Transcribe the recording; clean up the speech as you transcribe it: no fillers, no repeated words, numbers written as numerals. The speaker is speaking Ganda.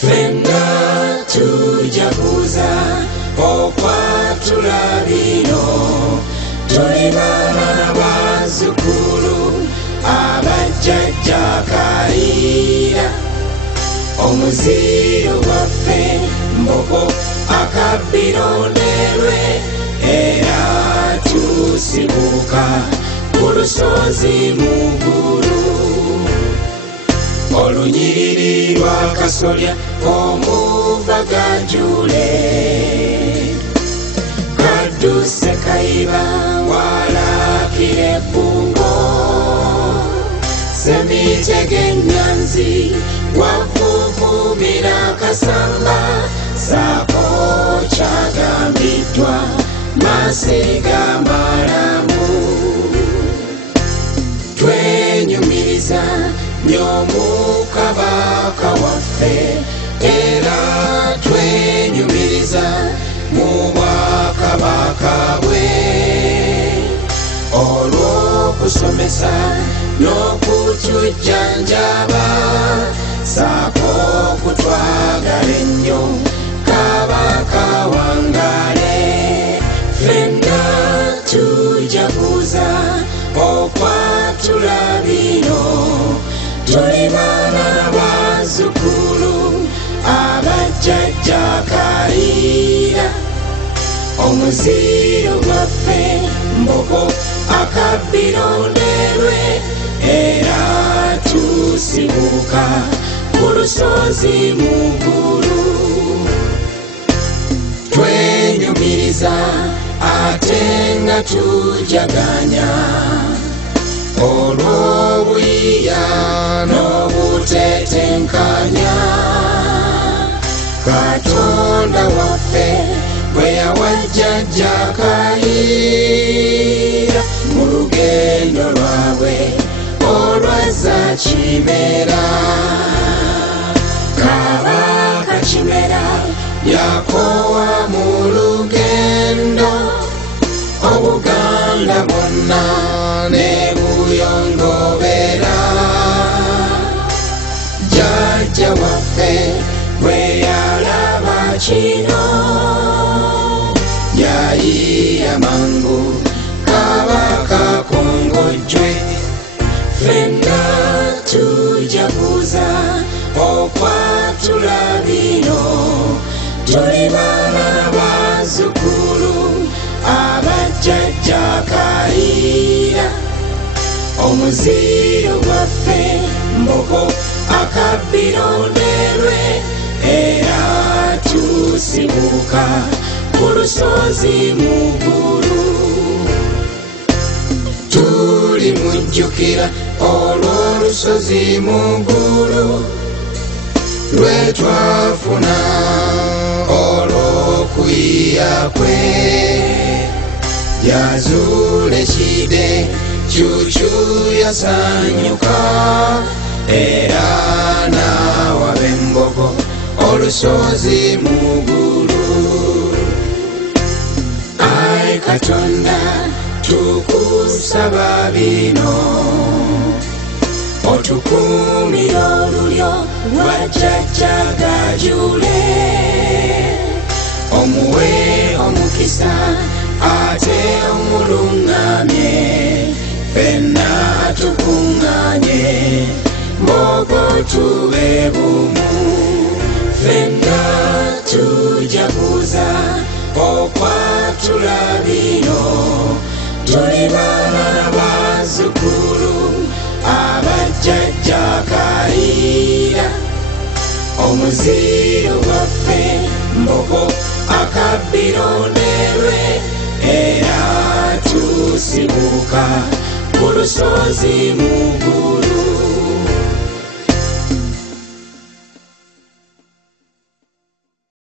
ffenna tujaguza okwatula bino tuli baana bazzukulu abajjajja kaliira omuziro gwaffe mboko akabbironderwe era tusibuka ku lusozi mugulu olunyiriri lwa kasolya omuva ganjule kadduse kayiba walakire ebbungo semitege ennyanzi wavuvumira kasamba saako kyagambiddwa masiga malamu twenyumiriza ny'omukabaka waffe era twenyumiriza mu bwakabaka bwe olw'okusomesa n'okutujjanjaba saako okutwagala ennyo kabaka wangale ffenna tujaguza okwatula bino tuli baana bazzukulu abajjajja kaliira omuziro gwaffe mboko akabbironderwe era tusibuka ku lusozi mugulu twenyumiriza ate nga tujaganya olw'obuyiya n'obutetenkanya katonda waffe bwe yawajjajja kaliira mu lugendo lwabwe olwazza kimera kabaka kimera yakoowa mu lugendo obuganda bwonna ne buyongobera jjajja waffe bwe yalaba kino yayiya mangu kabaka kongojjwe ffenna tujaguza okwatula bino tuli baana bazzukulu abajjajja kaliira omuziro gwaffe mboko akabbironderwe era tusibuka ku lusozi mugulu tuli mujjukira olw'olusozi mugulu lwe twafuna olw'okuyiya kwe yazuula ekide kyukyu yasanyuka era n'awaba embogo olusozi mugulu ayi katonda tukusaba bino otukuumira olulyo lwa jjajja Gajule omuwe omukisa ate omuluŋŋamye ffenna tukuŋŋaanye mbogo tube bumu ffenna tujaguza okwatula bino tuli baana bazzukulu abajjajja kaliira omuziro gwaffe mboko akabbironderwe era tusibuka ku lusozi mugulu